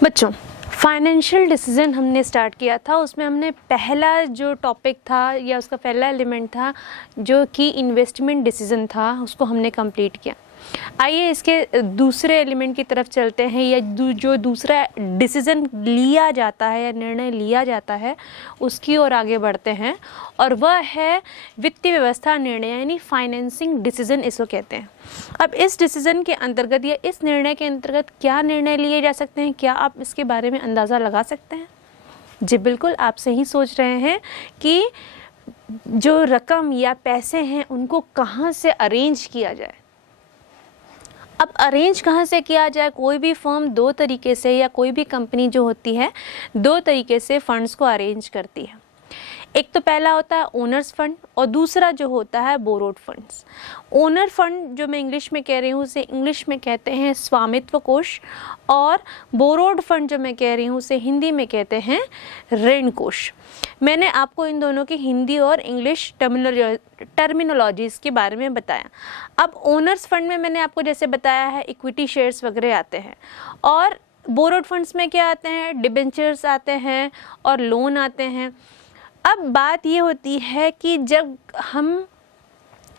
बच्चों, financial decision हमने start किया था। उसमें हमने पहला जो टॉपिक था या उसका पहला एलिमेंट था जो कि इन्वेस्टमेंट डिसीजन था, उसको हमने कंप्लीट किया। आइए इसके दूसरे एलिमेंट की तरफ चलते हैं, या जो दूसरा डिसीजन लिया जाता है या निर्णय लिया जाता है उसकी ओर आगे बढ़ते हैं, और वह है वित्तीय व्यवस्था निर्णय यानी फाइनेंसिंग डिसीजन इसको कहते हैं। अब इस डिसीजन के अंतर्गत या इस निर्णय के अंतर्गत क्या निर्णय लिए जा सकते हैं, क्या आप इसके बारे में अंदाज़ा लगा सकते हैं? जी बिल्कुल, आप सही सोच रहे हैं कि जो रकम या पैसे हैं उनको कहाँ से अरेंज किया जाए। अब अरेंज कहाँ से किया जाए? कोई भी फर्म दो तरीके से, या कोई भी कंपनी जो होती है दो तरीके से फंड्स को अरेंज करती है। एक तो पहला होता है ओनर्स फंड, और दूसरा जो होता है बोरोड फंड्स। ओनर फंड जो मैं इंग्लिश में कह रही हूँ उसे इंग्लिश में कहते हैं स्वामित्व कोष, और बोरोड फंड जो मैं कह रही हूँ उसे हिंदी में कहते हैं ऋण कोष। मैंने आपको इन दोनों की हिंदी और इंग्लिश टर्मिनोलॉजीज़ के बारे में बताया। अब ओनर्स फंड में मैंने आपको जैसे बताया है इक्विटी शेयर्स वगैरह आते हैं, और बोरोड फंड्स में क्या आते हैं? डिबेंचर्स आते हैं और लोन आते हैं। अब बात ये होती है कि जब हम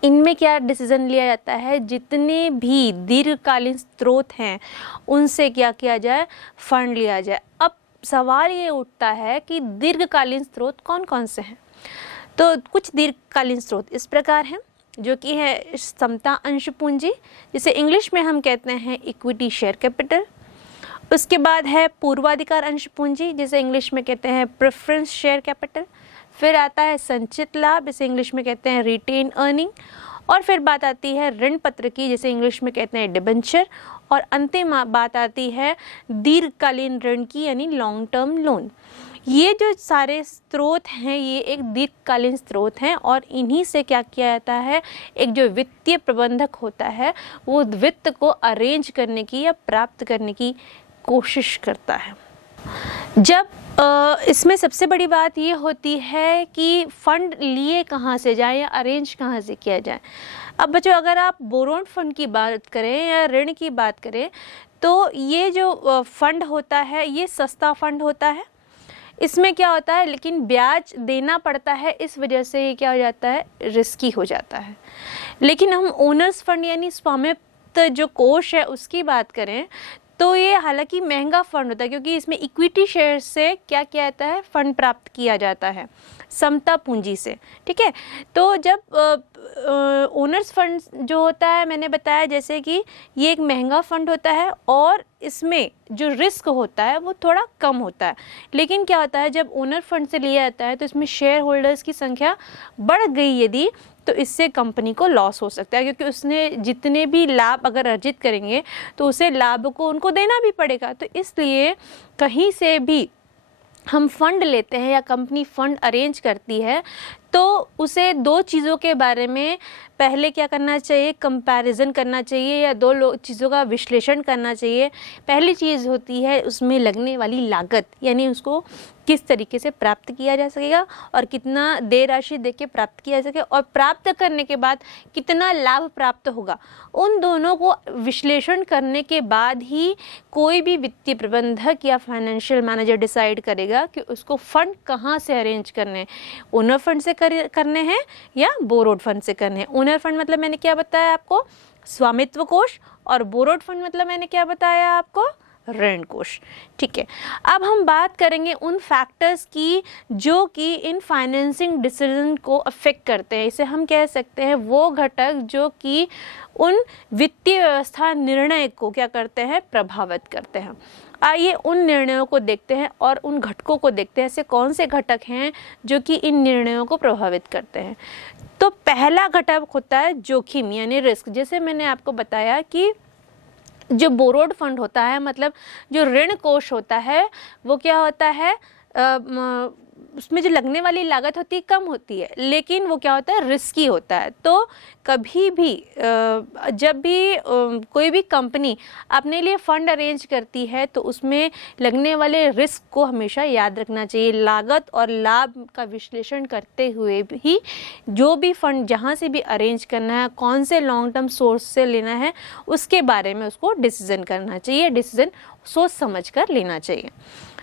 इनमें क्या डिसीज़न लिया जाता है, जितने भी दीर्घकालीन स्रोत हैं उनसे क्या किया जाए? फंड लिया जाए। अब सवाल ये उठता है कि दीर्घकालीन स्रोत कौन कौन से हैं? तो कुछ दीर्घकालीन स्रोत इस प्रकार हैं, जो कि है समता अंश पूंजी, जिसे इंग्लिश में हम कहते हैं इक्विटी शेयर कैपिटल। उसके बाद है पूर्वाधिकार अंश पूंजी, जिसे इंग्लिश में कहते हैं प्रेफरेंस शेयर कैपिटल। फिर आता है संचित लाभ, इसे इंग्लिश में कहते हैं रिटेन अर्निंग। और फिर बात आती है ऋण पत्र की, जिसे इंग्लिश में कहते हैं डिबेंचर। और अंतिम बात आती है दीर्घकालीन ऋण की, यानी लॉन्ग टर्म लोन। ये जो सारे स्रोत हैं ये एक दीर्घकालीन स्रोत हैं, और इन्हीं से क्या किया जाता है? एक जो वित्तीय प्रबंधक होता है वो वित्त को अरेंज करने की या प्राप्त करने की कोशिश करता है। जब इसमें सबसे बड़ी बात ये होती है कि फंड लिए कहाँ से जाए या अरेंज कहाँ से किया जाए। अब बच्चों, अगर आप बोरोड फंड की बात करें या ऋण की बात करें, तो ये जो फंड होता है ये सस्ता फंड होता है। इसमें क्या होता है, लेकिन ब्याज देना पड़ता है, इस वजह से ये क्या हो जाता है? रिस्की हो जाता है। लेकिन हम ओनर्स फंड यानी स्वामित्व जो कोष है उसकी बात करें तो ये हालांकि महंगा फंड होता है, क्योंकि इसमें इक्विटी शेयर से क्या किया जाता है? फंड प्राप्त किया जाता है समता पूंजी से। ठीक है, तो जब ओनर्स फंड जो होता है, मैंने बताया जैसे कि ये एक महंगा फंड होता है और इसमें जो रिस्क होता है वो थोड़ा कम होता है। लेकिन क्या होता है, जब ओनर फंड से लिया जाता है तो इसमें शेयर होल्डर्स की संख्या बढ़ गई यदि, तो इससे कंपनी को लॉस हो सकता है, क्योंकि उसने जितने भी लाभ अगर अर्जित करेंगे तो उसे लाभ को उनको देना भी पड़ेगा। तो इसलिए कहीं से भी हम फंड लेते हैं या कंपनी फंड अरेंज करती है तो उसे दो चीज़ों के बारे में पहले क्या करना चाहिए? कंपैरिजन करना चाहिए, या दो चीज़ों का विश्लेषण करना चाहिए। पहली चीज़ होती है उसमें लगने वाली लागत, यानी उसको किस तरीके से प्राप्त किया जा सकेगा और कितना देय राशि दे के प्राप्त किया जा सके, और प्राप्त करने के बाद कितना लाभ प्राप्त होगा। उन दोनों को विश्लेषण करने के बाद ही कोई भी वित्तीय प्रबंधक या फाइनेंशियल मैनेजर डिसाइड करेगा कि उसको फंड कहाँ से अरेंज करने हैं, ओनर फंड से करने हैं या बोरोड फंड से करने हैं। ओनर फंड मतलब मैंने क्या बताया आपको? स्वामित्व कोष। और बोरोड फंड मतलब मैंने क्या बताया आपको? ऋण कोष। ठीक है, अब हम बात करेंगे उन फैक्टर्स की जो कि इन फाइनेंसिंग डिसीजन को अफेक्ट करते हैं। इसे हम कह सकते हैं वो घटक जो कि उन वित्तीय व्यवस्था निर्णय को क्या करते हैं? प्रभावित करते हैं। आइए उन निर्णयों को देखते हैं और उन घटकों को देखते हैं, ऐसे कौन से घटक हैं जो कि इन निर्णयों को प्रभावित करते हैं। तो पहला घटक होता है जोखिम यानी रिस्क। जैसे मैंने आपको बताया कि जो बोरोड फंड होता है, मतलब जो ऋण कोष होता है, वो क्या होता है? उसमें जो लगने वाली लागत होती है कम होती है, लेकिन वो क्या होता है, रिस्की होता है। तो कभी भी जब भी कोई भी कंपनी अपने लिए फंड अरेंज करती है तो उसमें लगने वाले रिस्क को हमेशा याद रखना चाहिए। लागत और लाभ का विश्लेषण करते हुए भी जो भी फंड जहाँ से भी अरेंज करना है, कौन से लॉन्ग टर्म सोर्स से लेना है, उसके बारे में उसको डिसीजन करना चाहिए, डिसीजन सोच समझ कर लेना चाहिए।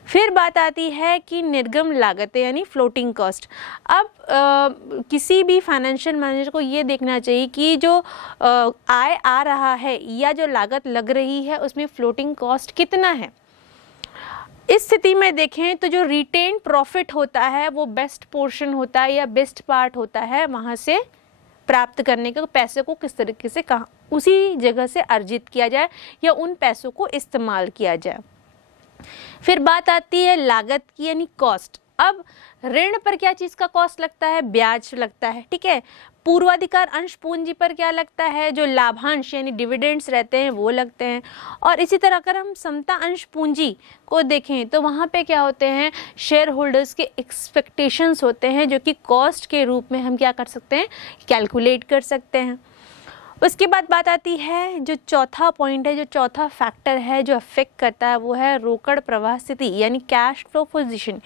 फिर बात आती है कि निर्गम लागतें यानी फ्लोटिंग कॉस्ट। अब किसी भी फाइनेंशियल मैनेजर को ये देखना चाहिए कि जो आय आ रहा है या जो लागत लग रही है उसमें फ्लोटिंग कॉस्ट कितना है। इस स्थिति में देखें तो जो रिटेन प्रॉफिट होता है वो बेस्ट पोर्शन होता है या बेस्ट पार्ट होता है, वहाँ से प्राप्त करने के पैसे को किस तरीके से कहाँ उसी जगह से अर्जित किया जाए या उन पैसों को इस्तेमाल किया जाए। फिर बात आती है लागत की यानी कॉस्ट। अब ऋण पर क्या चीज़ का कॉस्ट लगता है, ब्याज लगता है, ठीक है। पूर्वाधिकार अंश पूंजी पर क्या लगता है, जो लाभांश यानी डिविडेंड्स रहते हैं वो लगते हैं। और इसी तरह अगर हम समता अंश पूंजी को देखें तो वहाँ पे क्या होते हैं, शेयर होल्डर्स के एक्सपेक्टेशंस होते हैं जो कि कॉस्ट के रूप में हम क्या कर सकते हैं, कैलकुलेट कर सकते हैं। उसके बाद बात आती है जो चौथा पॉइंट है, जो चौथा फैक्टर है जो अफेक्ट करता है वो है रोकड़ प्रवाह स्थिति यानी कैश फ्लो पोजीशन।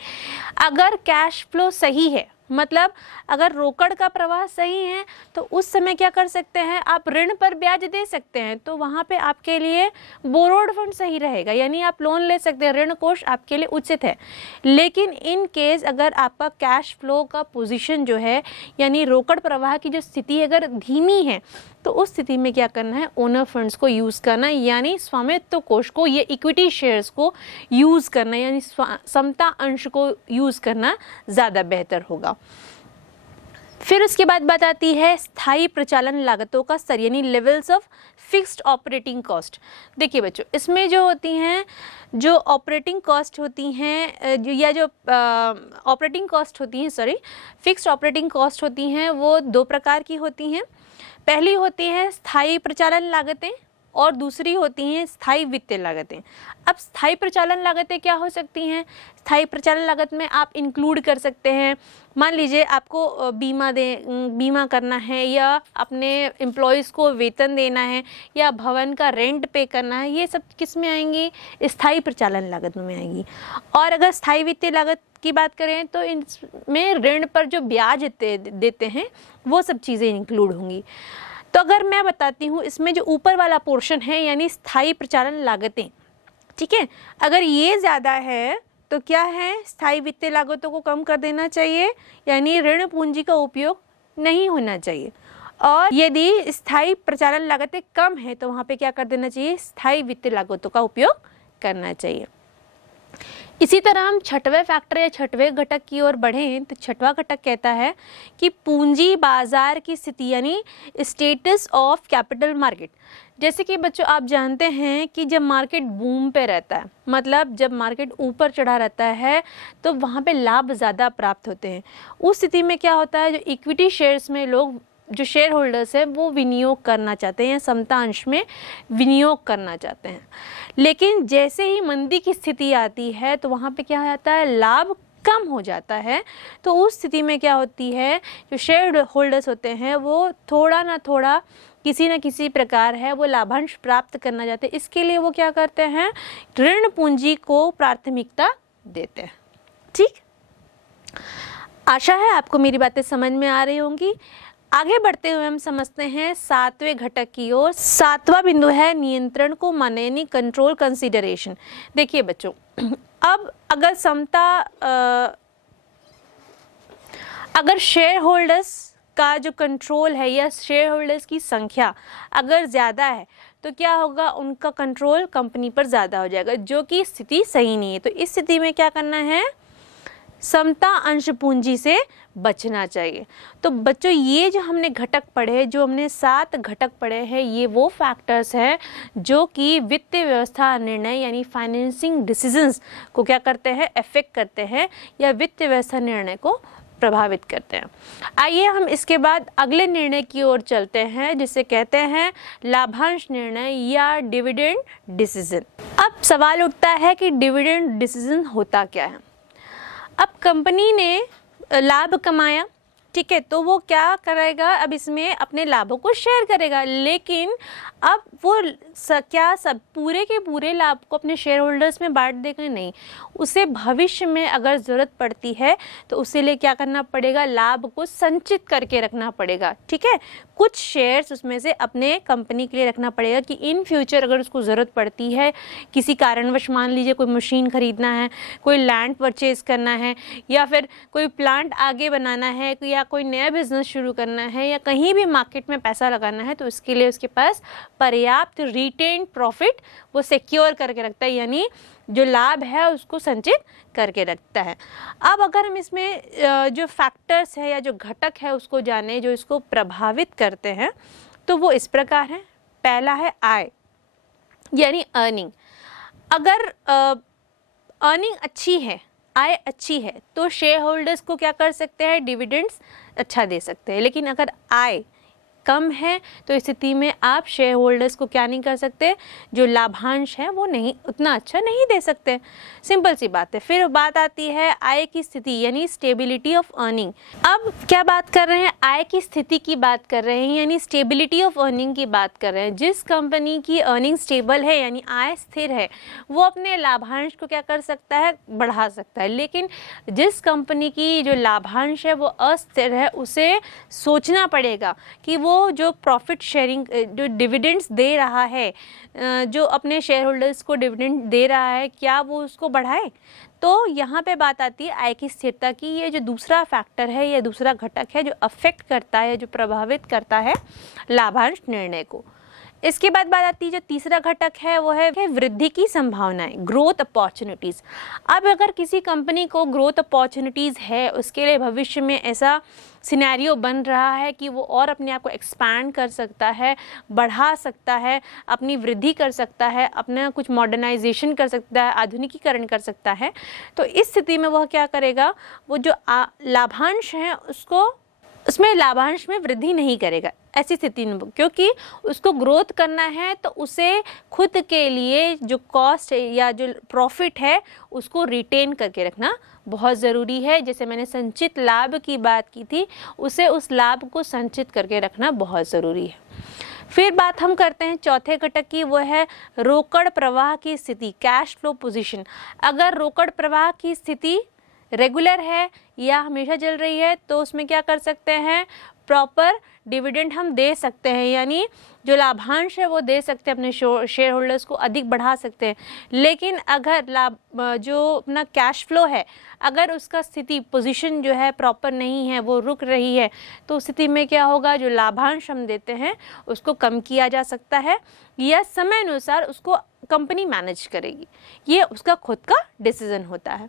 अगर कैश फ्लो सही है, मतलब अगर रोकड़ का प्रवाह सही है तो उस समय क्या कर सकते हैं, आप ऋण पर ब्याज दे सकते हैं, तो वहाँ पे आपके लिए बोरोड फंड सही रहेगा, यानी आप लोन ले सकते हैं, ऋण कोष आपके लिए उचित है। लेकिन इन केस अगर आपका कैश फ्लो का पोजीशन जो है यानी रोकड़ प्रवाह की जो स्थिति अगर धीमी है तो उस स्थिति में क्या करना है, ओनर फंड्स को यूज़ करना यानी स्वामित्व कोष को, ये इक्विटी शेयर्स को यूज़ करना यानी समता अंश को यूज़ करना ज़्यादा बेहतर होगा। फिर उसके बाद बात आती है स्थायी प्रचालन लागतों का स्तर यानी levels of fixed operating cost. देखिए बच्चों, इसमें जो होती हैं, जो ऑपरेटिंग कॉस्ट होती हैं या जो ऑपरेटिंग कॉस्ट होती हैं, सॉरी, फिक्स्ड ऑपरेटिंग कॉस्ट होती हैं, वो दो प्रकार की होती हैं। पहली होती है स्थायी प्रचालन लागतें और दूसरी होती हैं स्थायी वित्तीय लागतें। अब स्थायी प्रचालन लागतें क्या हो सकती हैं, स्थायी प्रचालन लागत में आप इंक्लूड कर सकते हैं, मान लीजिए आपको बीमा करना है या अपने एम्प्लॉयज़ को वेतन देना है या भवन का रेंट पे करना है, ये सब किस में आएंगी, स्थायी प्रचालन लागत में आएंगी। और अगर स्थायी वित्तीय लागत की बात करें तो इनमें ऋण पर जो ब्याज देते हैं वो सब चीज़ें इंक्लूड होंगी। तो अगर मैं बताती हूँ इसमें जो ऊपर वाला पोर्शन है यानी स्थायी प्रचालन लागतें, ठीक है, अगर ये ज़्यादा है तो क्या है, स्थायी वित्तीय लागतों को कम कर देना चाहिए यानी ऋण पूंजी का उपयोग नहीं होना चाहिए। और यदि स्थायी प्रचालन लागतें कम है तो वहाँ पे क्या कर देना चाहिए, स्थायी वित्तीय लागतों का उपयोग करना चाहिए। इसी तरह हम छठवें फैक्टर या छठवें घटक की ओर बढ़ें तो छठवां घटक कहता है कि पूंजी बाजार की स्थिति यानी स्टेटस ऑफ कैपिटल मार्केट। जैसे कि बच्चों आप जानते हैं कि जब मार्केट बूम पे रहता है, मतलब जब मार्केट ऊपर चढ़ा रहता है तो वहाँ पे लाभ ज़्यादा प्राप्त होते हैं। उस स्थिति में क्या होता है, जो इक्विटी शेयर्स में लोग, जो शेयर होल्डर्स हैं वो विनियोग करना चाहते हैं या समता अंश में विनियोग करना चाहते हैं। लेकिन जैसे ही मंदी की स्थिति आती है तो वहाँ पे क्या हो जाता है, लाभ कम हो जाता है। तो उस स्थिति में क्या होती है, जो शेयर होल्डर्स होते हैं वो थोड़ा ना थोड़ा किसी न किसी प्रकार है वो लाभांश प्राप्त करना चाहते हैं। इसके लिए वो क्या करते हैं, ऋण पूंजी को प्राथमिकता देते हैं। ठीक, आशा है आपको मेरी बातें समझ में आ रही होंगी। आगे बढ़ते हुए हम समझते हैं सातवें घटक की ओर। सातवां बिंदु है नियंत्रण को माने यानी कंट्रोल कंसीडरेशन। देखिए बच्चों, अब अगर अगर शेयर होल्डर्स का जो कंट्रोल है या शेयर होल्डर्स की संख्या अगर ज़्यादा है तो क्या होगा, उनका कंट्रोल कंपनी पर ज़्यादा हो जाएगा, जो कि स्थिति सही नहीं है। तो इस स्थिति में क्या करना है, समता अंश पूंजी से बचना चाहिए। तो बच्चों ये जो हमने घटक पढ़े, जो हमने 7 घटक पढ़े हैं, ये वो फैक्टर्स हैं जो कि वित्तीय व्यवस्था निर्णय यानी फाइनेंसिंग डिसीजंस को क्या करते हैं, अफेक्ट करते हैं या वित्तीय व्यवस्था निर्णय को प्रभावित करते हैं। आइए हम इसके बाद अगले निर्णय की ओर चलते हैं जिसे कहते हैं लाभांश निर्णय या डिविडेंड डिसीजन। अब सवाल उठता है कि डिविडेंड डिसीजन होता क्या है। अब कंपनी ने लाभ कमाया, ठीक है, तो वो क्या करेगा, अब इसमें अपने लाभों को शेयर करेगा, लेकिन अब वो क्या सब पूरे के पूरे लाभ को अपने शेयर होल्डर्स में बांट देगा, नहीं। उसे भविष्य में अगर ज़रूरत पड़ती है तो उसे लिए क्या करना पड़ेगा, लाभ को संचित करके रखना पड़ेगा, ठीक है। कुछ शेयर्स उसमें से अपने कंपनी के लिए रखना पड़ेगा कि इन फ्यूचर अगर उसको ज़रूरत पड़ती है, किसी कारणवश, मान लीजिए कोई मशीन ख़रीदना है, कोई लैंड परचेज़ करना है, या फिर कोई प्लांट आगे बनाना है, या कोई नया बिजनेस शुरू करना है, या कहीं भी मार्केट में पैसा लगाना है, तो उसके लिए उसके पास पर्याप्त रिटेन प्रॉफिट वो सिक्योर करके रखता है, यानी जो लाभ है उसको संचित करके रखता है। अब अगर हम इसमें जो फैक्टर्स है या जो घटक है उसको जाने जो इसको प्रभावित करते हैं, तो वो इस प्रकार है। पहला है आय, यानी अर्निंग। अगर अर्निंग अच्छी है, आय अच्छी है, तो शेयर होल्डर्स को क्या कर सकते हैं, डिविडेंड्स अच्छा दे सकते हैं। लेकिन अगर आय कम है तो इस स्थिति में आप शेयर होल्डर्स को क्या नहीं कर सकते, जो लाभांश है वो नहीं उतना अच्छा नहीं दे सकते। सिंपल सी बात है। फिर बात आती है आय की स्थिति, यानी स्टेबिलिटी ऑफ अर्निंग। अब क्या बात कर रहे हैं, आय की स्थिति की बात कर रहे हैं, यानी स्टेबिलिटी ऑफ अर्निंग की बात कर रहे हैं। जिस कंपनी की अर्निंग स्टेबल है, यानी आय स्थिर है, वो अपने लाभांश को क्या कर सकता है, बढ़ा सकता है। लेकिन जिस कंपनी की जो लाभांश है वो अस्थिर है, उसे सोचना पड़ेगा कि वो जो प्रॉफिट शेयरिंग, जो डिविडेंड्स दे रहा है, जो अपने शेयर होल्डर्स को डिविडेंड दे रहा है, क्या वो उसको बढ़ाए। तो यहाँ पे बात आती है आय की स्थिरता की। ये जो दूसरा फैक्टर है, ये दूसरा घटक है जो अफेक्ट करता है, जो प्रभावित करता है लाभांश निर्णय को। इसके बाद बात आती है जो तीसरा घटक है वो है वृद्धि की संभावनाएं, ग्रोथ अपॉर्चुनिटीज़। अब अगर किसी कंपनी को ग्रोथ अपॉर्चुनिटीज़ है, उसके लिए भविष्य में ऐसा सिनेरियो बन रहा है कि वो और अपने आप को एक्सपैंड कर सकता है, बढ़ा सकता है, अपनी वृद्धि कर सकता है, अपना कुछ मॉडर्नाइजेशन कर सकता है, आधुनिकीकरण कर सकता है, तो इस स्थिति में वह क्या करेगा, वो जो लाभांश है उसको, उसमें लाभांश में वृद्धि नहीं करेगा ऐसी स्थिति में, क्योंकि उसको ग्रोथ करना है तो उसे खुद के लिए जो कॉस्ट है या जो प्रॉफिट है उसको रिटेन करके रखना बहुत ज़रूरी है। जैसे मैंने संचित लाभ की बात की थी, उसे उस लाभ को संचित करके रखना बहुत ज़रूरी है। फिर बात हम करते हैं चौथे घटक की, वो है रोकड़ प्रवाह की स्थिति, कैश फ्लो पोजीशन। अगर रोकड़ प्रवाह की स्थिति रेगुलर है या हमेशा चल रही है तो उसमें क्या कर सकते हैं, प्रॉपर डिविडेंड हम दे सकते हैं, यानी जो लाभांश है वो दे सकते हैं, अपने शेयर होल्डर्स को अधिक बढ़ा सकते हैं। लेकिन अगर जो अपना कैश फ्लो है, अगर उसका स्थिति पोजीशन जो है प्रॉपर नहीं है, वो रुक रही है, तो उस स्थिति में क्या होगा, जो लाभांश हम देते हैं उसको कम किया जा सकता है या समय अनुसार उसको कंपनी मैनेज करेगी। ये उसका खुद का डिसीजन होता है।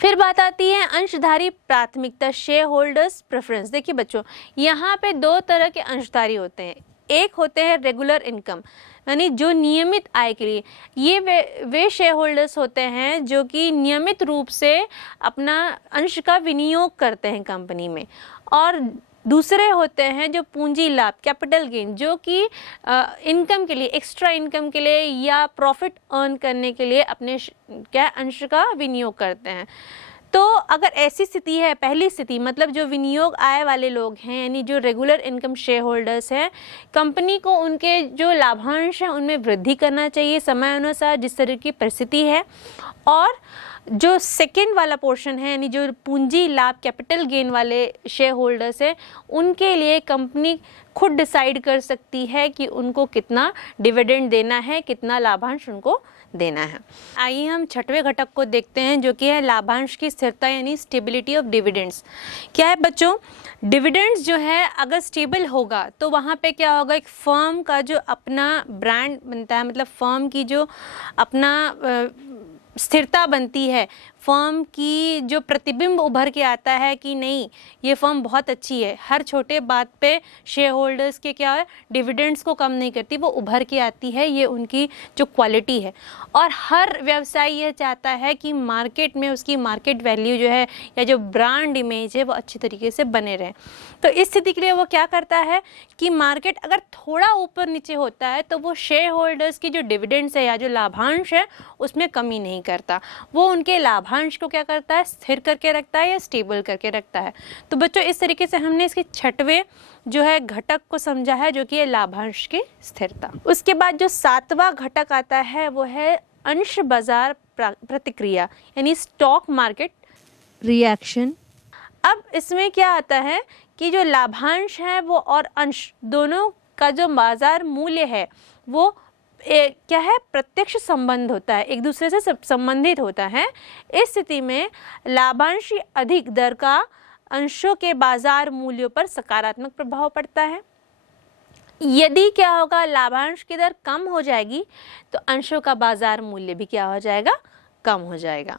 फिर बात आती है अंशधारी प्राथमिकता, शेयर होल्डर्स प्रेफरेंस। देखिए बच्चों, यहाँ पे दो तरह के अंशधारी होते हैं। एक होते हैं रेगुलर इनकम, यानी जो नियमित आय के लिए, ये वे शेयर होल्डर्स होते हैं जो कि नियमित रूप से अपना अंश का विनियोग करते हैं कंपनी में। और दूसरे होते हैं जो पूंजी लाभ, कैपिटल गेन, जो कि इनकम के लिए, एक्स्ट्रा इनकम के लिए या प्रॉफिट अर्न करने के लिए अपने क्या अंश का विनियोग करते हैं। तो अगर ऐसी स्थिति है, पहली स्थिति मतलब जो विनियोग आय वाले लोग हैं, यानी जो रेगुलर इनकम शेयर होल्डर्स हैं, कंपनी को उनके जो लाभांश हैं उनमें वृद्धि करना चाहिए समय अनुसार जिस तरह की परिस्थिति है। और जो सेकेंड वाला पोर्शन है, यानी जो पूंजी लाभ, कैपिटल गेन वाले शेयर होल्डर्स हैं, उनके लिए कंपनी खुद डिसाइड कर सकती है कि उनको कितना डिविडेंड देना है, कितना लाभांश उनको देना है। आइए हम छठवें घटक को देखते हैं जो कि है लाभांश की स्थिरता, यानी स्टेबिलिटी ऑफ डिविडेंड्स। क्या है बच्चों, डिविडेंड्स जो है अगर स्टेबल होगा तो वहाँ पे क्या होगा, एक फर्म का जो अपना ब्रांड बनता है, मतलब फर्म की जो अपना स्थिरता बनती है, फर्म की जो प्रतिबिंब उभर के आता है कि नहीं ये फर्म बहुत अच्छी है, हर छोटे बात पे शेयर होल्डर्स के क्या है, डिविडेंड्स को कम नहीं करती, वो उभर के आती है, ये उनकी जो क्वालिटी है। और हर व्यवसाय ये चाहता है कि मार्केट में उसकी मार्केट वैल्यू जो है या जो ब्रांड इमेज है वो अच्छी तरीके से बने रहे। तो इस स्थिति के लिए वो क्या करता है कि मार्केट अगर थोड़ा ऊपर नीचे होता है तो वो शेयर होल्डर्स की जो डिविडेंड्स है या जो लाभांश है उसमें कमी नहीं करता, वो उनके लाभांश लाभांश को क्या करता है, स्थिर करके रखता है या स्टेबल करके रखता है। तो बच्चों इस तरीके से हमने इसके छठवें जो है घटक को समझा है, जो कि है लाभांश की स्थिरता। उसके बाद जो सातवां घटक आता है वो है अंश बाजार प्रतिक्रिया, यानी स्टॉक मार्केट रिएक्शन। अब इसमें क्या आता है कि जो लाभांश है वो और अंश दोनों का जो बाजार मूल्य है वो क्या है, प्रत्यक्ष संबंध होता है, एक दूसरे से संबंधित होता है। इस स्थिति में लाभांश की अधिक दर का अंशों के बाजार मूल्यों पर सकारात्मक प्रभाव पड़ता है। यदि क्या होगा, लाभांश की दर कम हो जाएगी तो अंशों का बाजार मूल्य भी क्या हो जाएगा, कम हो जाएगा।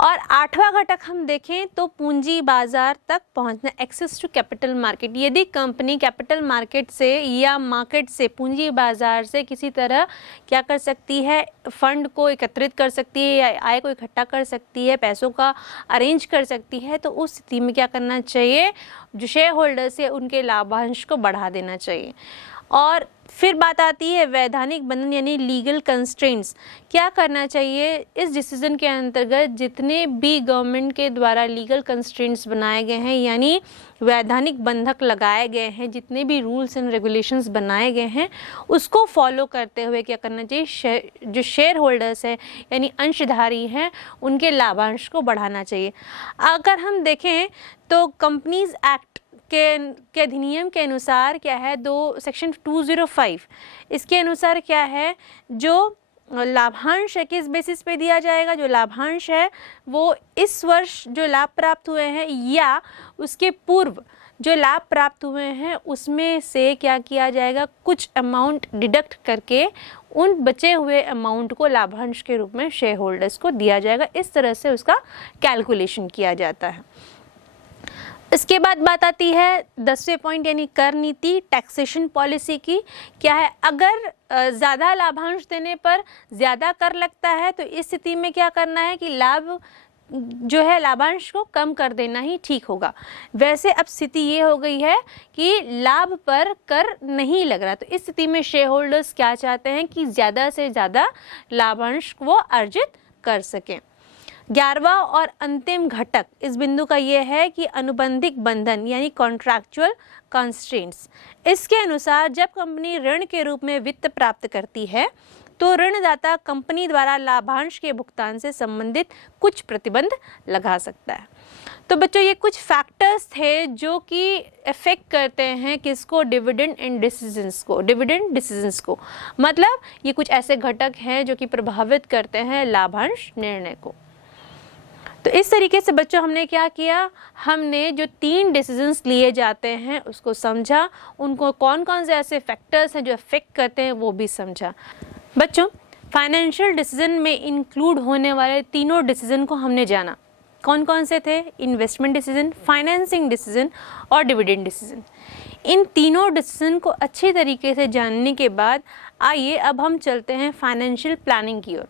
और आठवां घटक हम देखें तो पूंजी बाजार तक पहुंचना, एक्सेस टू कैपिटल मार्केट। यदि कंपनी कैपिटल मार्केट से या मार्केट से, पूंजी बाजार से किसी तरह क्या कर सकती है, फंड को एकत्रित कर सकती है या आय को इकट्ठा कर सकती है, पैसों का अरेंज कर सकती है, तो उस स्थिति में क्या करना चाहिए, जो शेयर होल्डर्स है उनके लाभांश को बढ़ा देना चाहिए। और फिर बात आती है वैधानिक बंधन यानी लीगल कंस्ट्रेंट्स। क्या करना चाहिए इस डिसीजन के अंतर्गत, जितने भी गवर्नमेंट के द्वारा लीगल कंस्ट्रेंट्स बनाए गए हैं यानी वैधानिक बंधक लगाए गए हैं, जितने भी रूल्स एंड रेगुलेशंस बनाए गए हैं उसको फॉलो करते हुए क्या करना चाहिए, जो शेयर होल्डर्स है यानी अंशधारी हैं उनके लाभांश को बढ़ाना चाहिए। अगर हम देखें तो कंपनीज एक्ट के अधिनियम के अनुसार क्या है, सेक्शन 205 इसके अनुसार क्या है, जो लाभांश है किस बेसिस पे दिया जाएगा, जो लाभांश है वो इस वर्ष जो लाभ प्राप्त हुए हैं या उसके पूर्व जो लाभ प्राप्त हुए हैं उसमें से क्या किया जाएगा, कुछ अमाउंट डिडक्ट करके उन बचे हुए अमाउंट को लाभांश के रूप में शेयर होल्डर्स को दिया जाएगा। इस तरह से उसका कैलकुलेशन किया जाता है। इसके बाद बात आती है 10वें पॉइंट यानी कर नीति, टैक्सेशन पॉलिसी की। क्या है, अगर ज़्यादा लाभांश देने पर ज़्यादा कर लगता है तो इस स्थिति में क्या करना है कि लाभ जो है लाभांश को कम कर देना ही ठीक होगा। वैसे अब स्थिति ये हो गई है कि लाभ पर कर नहीं लग रहा, तो इस स्थिति में शेयर होल्डर्स क्या चाहते हैं कि ज़्यादा से ज़्यादा लाभांश वो अर्जित कर सकें। 11वां और अंतिम घटक इस बिंदु का ये है कि अनुबंधिक बंधन यानी कॉन्ट्रैक्चुअल कंस्ट्रेंट्स। इसके अनुसार जब कंपनी ऋण के रूप में वित्त प्राप्त करती है तो ऋणदाता कंपनी द्वारा लाभांश के भुगतान से संबंधित कुछ प्रतिबंध लगा सकता है। तो बच्चों ये कुछ फैक्टर्स थे जो कि अफेक्ट करते हैं किसको, डिविडेंड डिसीजंस को। मतलब ये कुछ ऐसे घटक हैं जो कि प्रभावित करते हैं लाभांश निर्णय को। तो इस तरीके से बच्चों हमने क्या किया, हमने जो 3 डिसीजंस लिए जाते हैं उसको समझा, उनको कौन कौन से ऐसे फैक्टर्स हैं जो अफेक्ट करते हैं वो भी समझा। बच्चों फाइनेंशियल डिसीजन में इंक्लूड होने वाले तीनों डिसीजन को हमने जाना। कौन कौन से थे, इन्वेस्टमेंट डिसीजन, फाइनेंसिंग डिसीजन और डिविडेंड डिसीजन। इन तीनों डिसीजन को अच्छी तरीके से जानने के बाद आइए अब हम चलते हैं फाइनेंशियल प्लानिंग की ओर।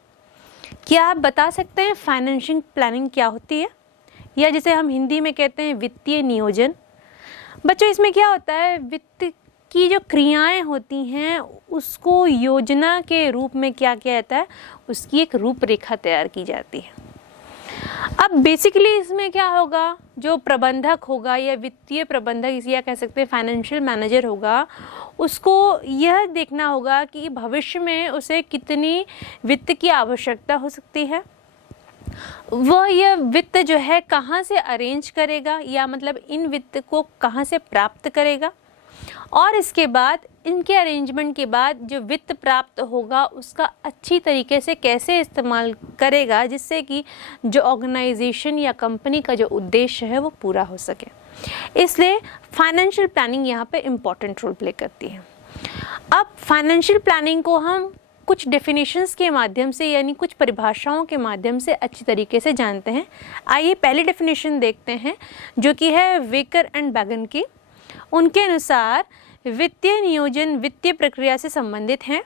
क्या आप बता सकते हैं फाइनेंशियल प्लानिंग क्या होती है, या जिसे हम हिंदी में कहते हैं वित्तीय नियोजन। बच्चों इसमें क्या होता है, वित्त की जो क्रियाएं होती हैं उसको योजना के रूप में क्या किया जाता है, उसकी एक रूपरेखा तैयार की जाती है। अब बेसिकली इसमें क्या होगा, जो प्रबंधक होगा या वित्तीय प्रबंधक या कह सकते हैं फाइनेंशियल मैनेजर होगा, उसको यह देखना होगा कि भविष्य में उसे कितनी वित्त की आवश्यकता हो सकती है, वह यह वित्त जो है कहाँ से अरेंज करेगा या मतलब इन वित्त को कहाँ से प्राप्त करेगा, और इसके बाद इनके अरेंजमेंट के बाद जो वित्त प्राप्त होगा उसका अच्छी तरीके से कैसे इस्तेमाल करेगा जिससे कि जो ऑर्गेनाइजेशन या कंपनी का जो उद्देश्य है वो पूरा हो सके। इसलिए फाइनेंशियल प्लानिंग यहाँ पे इम्पॉर्टेंट रोल प्ले करती है। अब फाइनेंशियल प्लानिंग को हम कुछ डेफिनेशंस के माध्यम से यानी कुछ परिभाषाओं के माध्यम से अच्छी तरीके से जानते हैं। आइए पहली डेफिनेशन देखते हैं जो कि है वेकर एंड बैगन की। उनके अनुसार वित्तीय नियोजन वित्तीय प्रक्रिया से संबंधित है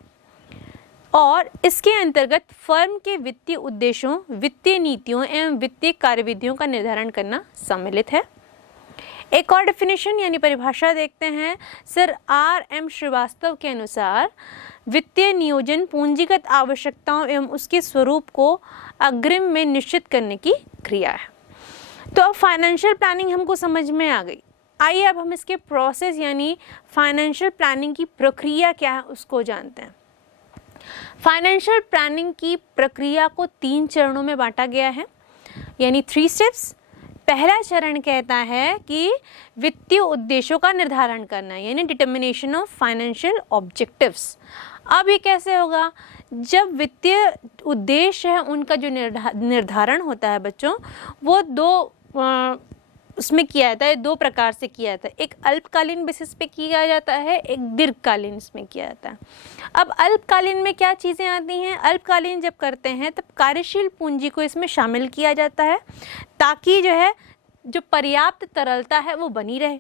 और इसके अंतर्गत फर्म के वित्तीय उद्देश्यों, वित्तीय नीतियों एवं वित्तीय कार्यविधियों का निर्धारण करना सम्मिलित है। एक और डेफिनेशन यानी परिभाषा देखते हैं। Sir R.M. श्रीवास्तव के अनुसार वित्तीय नियोजन पूंजीगत आवश्यकताओं एवं उसके स्वरूप को अग्रिम में निश्चित करने की क्रिया है। तो अब फाइनेंशियल प्लानिंग हमको समझ में आ गई। आइए अब हम इसके प्रोसेस यानी फाइनेंशियल प्लानिंग की प्रक्रिया क्या है उसको जानते हैं। फाइनेंशियल प्लानिंग की प्रक्रिया को 3 चरणों में बांटा गया है, यानी 3 स्टेप्स। पहला चरण कहता है कि वित्तीय उद्देश्यों का निर्धारण करना, यानी डिटर्मिनेशन ऑफ फाइनेंशियल ऑब्जेक्टिव्स। अब ये कैसे होगा? जब वित्तीय उद्देश्य है उनका जो निर्धारण होता है बच्चों, वो उसमें किया जाता है, 2 प्रकार से किया जाता है। एक अल्पकालीन बेसिस पे किया जाता है, एक दीर्घकालीन इसमें किया जाता है। अब अल्पकालीन में क्या चीज़ें आती हैं? अल्पकालीन जब करते हैं तब कार्यशील पूंजी को इसमें शामिल किया जाता है ताकि जो पर्याप्त तरलता है वो बनी रहे।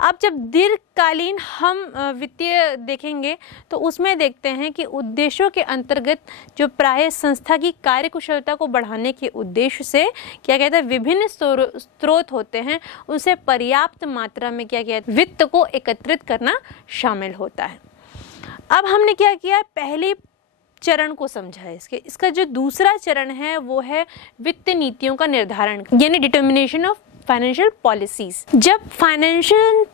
अब जब दीर्घकालीन हम वित्तीय देखेंगे तो उसमें देखते हैं कि उद्देश्यों के अंतर्गत जो प्राय संस्था की कार्यकुशलता को बढ़ाने के उद्देश्य से क्या कहते हैं, विभिन्न स्रोत होते हैं, उनसे पर्याप्त मात्रा में क्या कहते हैं, वित्त को एकत्रित करना शामिल होता है। अब हमने क्या किया, पहले चरण को समझा है। इसका जो दूसरा चरण है वो है वित्त नीतियों का निर्धारण, यानी डिटर्मिनेशन ऑफ फाइनेंशियल पॉलिसीज। जब फाइनेंशियल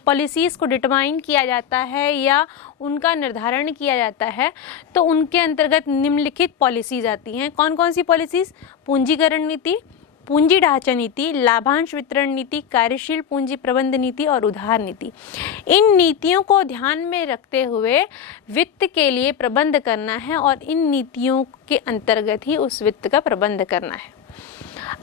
पॉलिसीज को डिटरमाइन किया जाता है या उनका निर्धारण किया जाता है तो उनके अंतर्गत निम्नलिखित पॉलिसीज आती हैं। कौन कौन सी पॉलिसीज? पूंजीकरण नीति, पूंजी ढांचा नीति, लाभांश वितरण नीति, कार्यशील पूंजी प्रबंध नीति और उधार नीति। इन नीतियों को ध्यान में रखते हुए वित्त के लिए प्रबंध करना है और इन नीतियों के अंतर्गत ही उस वित्त का प्रबंध करना है।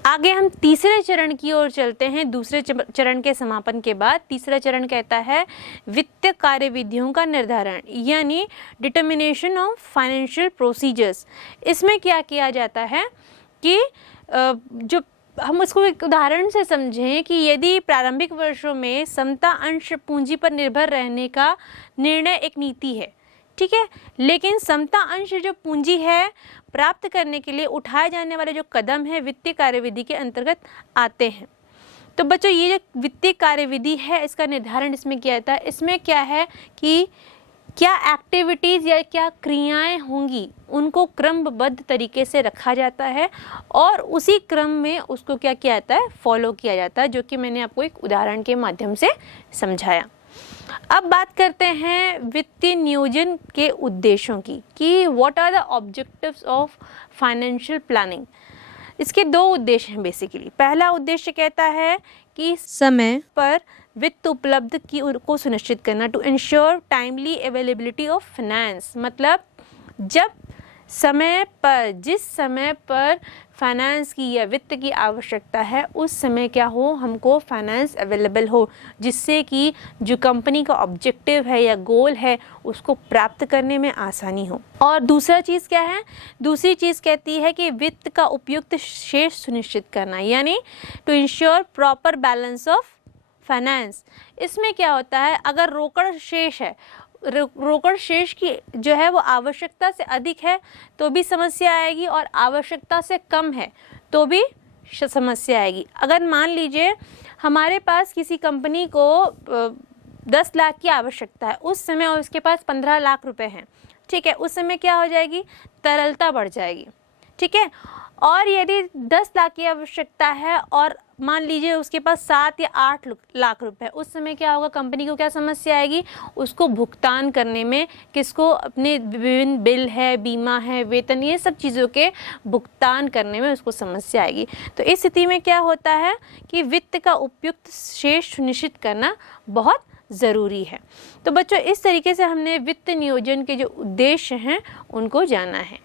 आगे हम तीसरे चरण की ओर चलते हैं। दूसरे चरण के समापन के बाद तीसरा चरण कहता है वित्त कार्यविधियों का निर्धारण, यानी डिटर्मिनेशन ऑफ फाइनेंशियल प्रोसीजर्स। इसमें क्या किया जाता है कि जो हम इसको एक उदाहरण से समझें कि यदि प्रारंभिक वर्षों में समता अंश पूंजी पर निर्भर रहने का निर्णय एक नीति है, ठीक है, लेकिन समता अंश जो पूंजी है प्राप्त करने के लिए उठाए जाने वाले जो कदम है वित्तीय कार्यविधि के अंतर्गत आते हैं। तो बच्चों ये जो वित्तीय कार्यविधि है इसका निर्धारण इसमें किया जाता है। इसमें क्या है कि क्या एक्टिविटीज़ या क्या क्रियाएं होंगी उनको क्रमबद्ध तरीके से रखा जाता है और उसी क्रम में उसको क्या किया जाता है, फॉलो किया जाता है, जो कि मैंने आपको एक उदाहरण के माध्यम से समझाया। अब बात करते हैं वित्तीय नियोजन के उद्देश्यों की कि what are the objectives of financial planning. इसके 2 उद्देश्य हैं बेसिकली। पहला उद्देश्य कहता है कि समय पर वित्त उपलब्ध को सुनिश्चित करना, to ensure timely availability of finance. मतलब जिस समय पर फाइनेंस की या वित्त की आवश्यकता है उस समय क्या हो, हमको फाइनेंस अवेलेबल हो, जिससे कि जो कंपनी का ऑब्जेक्टिव है या गोल है उसको प्राप्त करने में आसानी हो। और दूसरा चीज़ क्या है? दूसरी चीज़ कहती है कि वित्त का उपयुक्त शेष सुनिश्चित करना, यानी to ensure proper balance of finance. इसमें क्या होता है, अगर रोकड़ शेष है, रोकड़ शेष की जो है वो आवश्यकता से अधिक है तो भी समस्या आएगी और आवश्यकता से कम है तो भी समस्या आएगी। अगर मान लीजिए हमारे पास किसी कंपनी को 10 लाख की आवश्यकता है उस समय और उसके पास 15 लाख रुपए हैं, ठीक है, उस समय क्या हो जाएगी, तरलता बढ़ जाएगी, ठीक है। और यदि 10 लाख की आवश्यकता है और मान लीजिए उसके पास 7 या 8 लाख रुपए, उस समय क्या होगा, कंपनी को क्या समस्या आएगी, उसको भुगतान करने में, किसको, अपने विभिन्न बिल है, बीमा है, वेतन, ये सब चीज़ों के भुगतान करने में उसको समस्या आएगी। तो इस स्थिति में क्या होता है कि वित्त का उपयुक्त शेष सुनिश्चित करना बहुत ज़रूरी है। तो बच्चों इस तरीके से हमने वित्त नियोजन के जो उद्देश्य हैं उनको जाना है।